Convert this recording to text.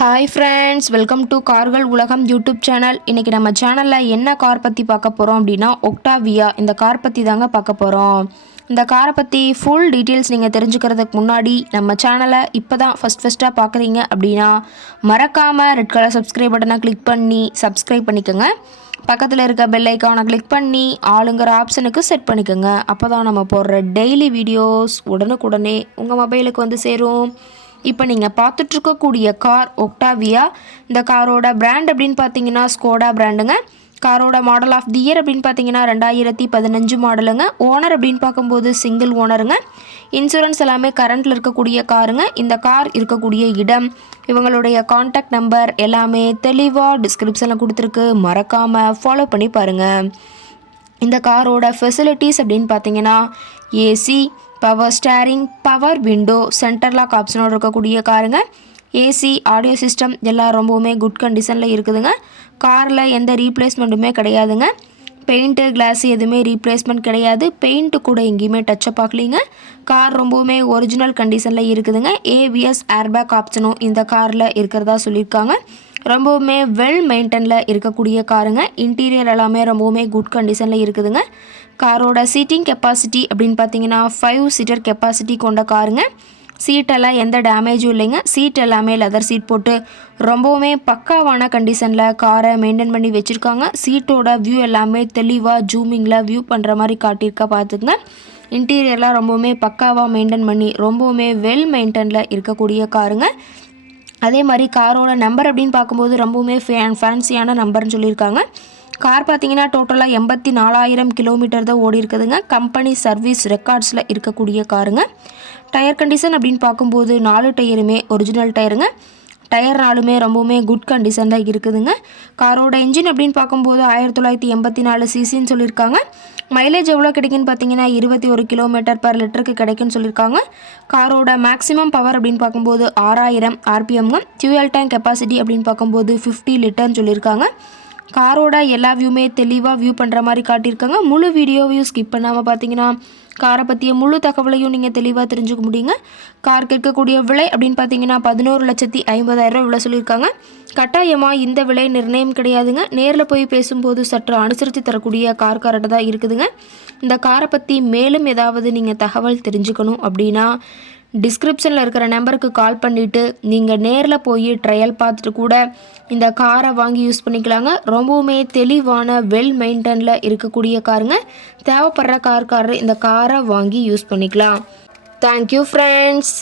Hi friends, welcome to கார்கள் உலகம் YouTube channel. இன்றைக்கி நம்ம சேனலில் என்ன கார் பற்றி பார்க்க போகிறோம் அப்படின்னா ஒக்டாவியா இந்த கார் பற்றி தாங்க பார்க்க போகிறோம். இந்த காரை பற்றி ஃபுல் டீட்டெயில்ஸ் நீங்கள் தெரிஞ்சுக்கிறதுக்கு முன்னாடி நம்ம சேனலை இப்போ தான் ஃபஸ்ட்டாக பார்க்குறீங்க அப்படின்னா மறக்காமல் ரெட் கலர் சப்ஸ்கிரைப் பட்டனை கிளிக் பண்ணி சப்ஸ்கிரைப் பண்ணிக்கோங்க. பக்கத்தில் இருக்க பெல் ஐக்கானை கிளிக் பண்ணி ஆளுங்கிற ஆப்ஷனுக்கு செட் பண்ணிக்கோங்க. அப்போ தான் நம்ம போடுற டெய்லி வீடியோஸ் உடனுக்குடனே உங்கள் மொபைலுக்கு வந்து சேரும். இப்போ நீங்கள் பார்த்துட்ருக்கக்கூடிய கார் ஒக்டாவியா. இந்த காரோட பிராண்ட் அப்படின்னு பார்த்தீங்கன்னா ஸ்கோடா பிராண்டுங்க. காரோட மாடல் ஆஃப் தி இயர் அப்படின்னு பார்த்தீங்கன்னா 2015 மாடலுங்க. ஓனர் அப்படின்னு பார்க்கும்போது சிங்கிள் ஓனருங்க. இன்சூரன்ஸ் எல்லாமே கரண்ட்டில் இருக்கக்கூடிய காருங்க. இந்த கார் இருக்கக்கூடிய இடம், இவங்களுடைய காண்டாக்ட் நம்பர் எல்லாமே தெளிவாக டிஸ்கிரிப்ஷனில் கொடுத்துருக்கு. மறக்காமல் ஃபாலோ பண்ணி பாருங்கள். இந்த காரோட ஃபெசிலிட்டிஸ் அப்படின்னு பார்த்தீங்கன்னா AC, power steering, power window, centre lock ஆப்ஷனோடு இருக்கக்கூடிய காருங்க. ஏசி, ஆடியோ சிஸ்டம் எல்லாம் ரொம்பவுமே குட் கண்டிஷனில் இருக்குதுங்க. காரில் எந்த ரீப்ளேஸ்மெண்ட்டுமே கிடையாதுங்க. பெயிண்ட்டு, கிளாஸு எதுவுமே ரீப்ளேஸ்மெண்ட் கிடையாது. பெயிண்ட்டு கூட எங்கேயுமே டச்சப் ஆகலிங்க. கார் ரொம்பவுமே ஒரிஜினல் கண்டிஷனில் இருக்குதுங்க. ஏபிஎஸ் ஏர்பேக் ஆப்ஷனும் இந்த காரில் இருக்கிறதா சொல்லியிருக்காங்க. ரொம்பவுமே வெல் மெயின்டனில் இருக்கக்கூடிய காருங்க. இன்டீரியர் எல்லாமே ரொம்பவுமே குட் கண்டிஷனில் இருக்குதுங்க. காரோட சீட்டிங் கெப்பாசிட்டி அப்படின்னு பார்த்தீங்கன்னா 5 சீட்டர் கெப்பாசிட்டி கொண்ட காருங்க. சீட்டெல்லாம் எந்த டேமேஜும் இல்லைங்க. சீட் எல்லாமே லெதர் சீட் போட்டு ரொம்பவுமே பக்காவான கண்டிஷனில் காரை மெயின்டைன் பண்ணி வச்சுருக்காங்க. சீட்டோட வியூ எல்லாமே தெளிவாக ஜூமிங்கில் வியூ பண்ணுற மாதிரி காட்டியிருக்கா பார்த்துக்குங்க. இன்டீரியர்லாம் ரொம்பவுமே பக்காவாக மெயின்டைன் பண்ணி ரொம்பவுமே வெல் மெயின்டனில் இருக்கக்கூடிய காருங்க. அதே மாதிரி காரோட நம்பர் அப்படின்னு பார்க்கும்போது ரொம்பவுமே ஃபேன்சியான நம்பர்னு சொல்லியிருக்காங்க. கார் பார்த்தீங்கன்னா டோட்டலாக 84,000 கிலோமீட்டர் தான் ஓடி இருக்குதுங்க. கம்பெனி சர்வீஸ் ரெக்கார்ட்ஸில் இருக்கக்கூடிய காருங்க. டயர் கண்டிஷன் அப்படின்னு பார்க்கும்போது 4 டயருமே ஒரிஜினல் டயருங்க. டயர் நாலுமே ரொம்பவுமே குட் கண்டிஷன் தான் இருக்குதுங்க. காரோட இன்ஜின் அப்படின்னு பார்க்கும்போது 1984 சிசின்னு சொல்லியிருக்காங்க. மைலேஜ் எவ்வளோ கிடைக்குன்னு பார்த்தீங்கன்னா 21 கிலோமீட்டர் பர் லிட்டருக்கு கிடைக்குன்னு சொல்லியிருக்காங்க. காரோட மேக்ஸிமம் பவர் அப்படின்னு பார்க்கும்போது 6000 ஆர்பிஎம்ங்க. ஃபியூயல் டேங்க் கெப்பாசிட்டி அப்படின்னு பார்க்கும்போது 50 லிட்டர்னு சொல்லியிருக்காங்க. காரோட எல்லா வியூமே தெளிவாக வியூ பண்ணுற மாதிரி காட்டியிருக்காங்க. முழு வீடியோவையும் ஸ்கிப் பண்ணாமல் பார்த்தீங்கன்னா காரை பற்றிய முழு தகவலையும் நீங்கள் தெளிவாக தெரிஞ்சுக்க முடியுங்க. காருக்கு இருக்கக்கூடிய விலை அப்படின்னு பார்த்தீங்கன்னா 11,50,000 விலை சொல்லியிருக்காங்க. கட்டாயமாக இந்த விலை நிர்ணயம் கிடையாதுங்க. நேரில் போய் பேசும்போது சற்று அனுசரித்து தரக்கூடிய கார்கிட்ட தான் இருக்குதுங்க. இந்த காரை பற்றி மேலும் ஏதாவது நீங்கள் தகவல் தெரிஞ்சுக்கணும் அப்படின்னா டிஸ்கிரிப்ஷனில் இருக்கிற நம்பருக்கு கால் பண்ணிவிட்டு நீங்கள் நேரில் போய் ட்ரையல் பார்த்துட்டு கூட இந்த காரை வாங்கி யூஸ் பண்ணிக்கலாங்க. ரொம்பவுமே தெளிவான வெல் மெயின்டனில் இருக்கக்கூடிய காருங்க. தேவைப்படுற கார்காரர் இந்த காரை வாங்கி யூஸ் பண்ணிக்கலாம். Thank you friends.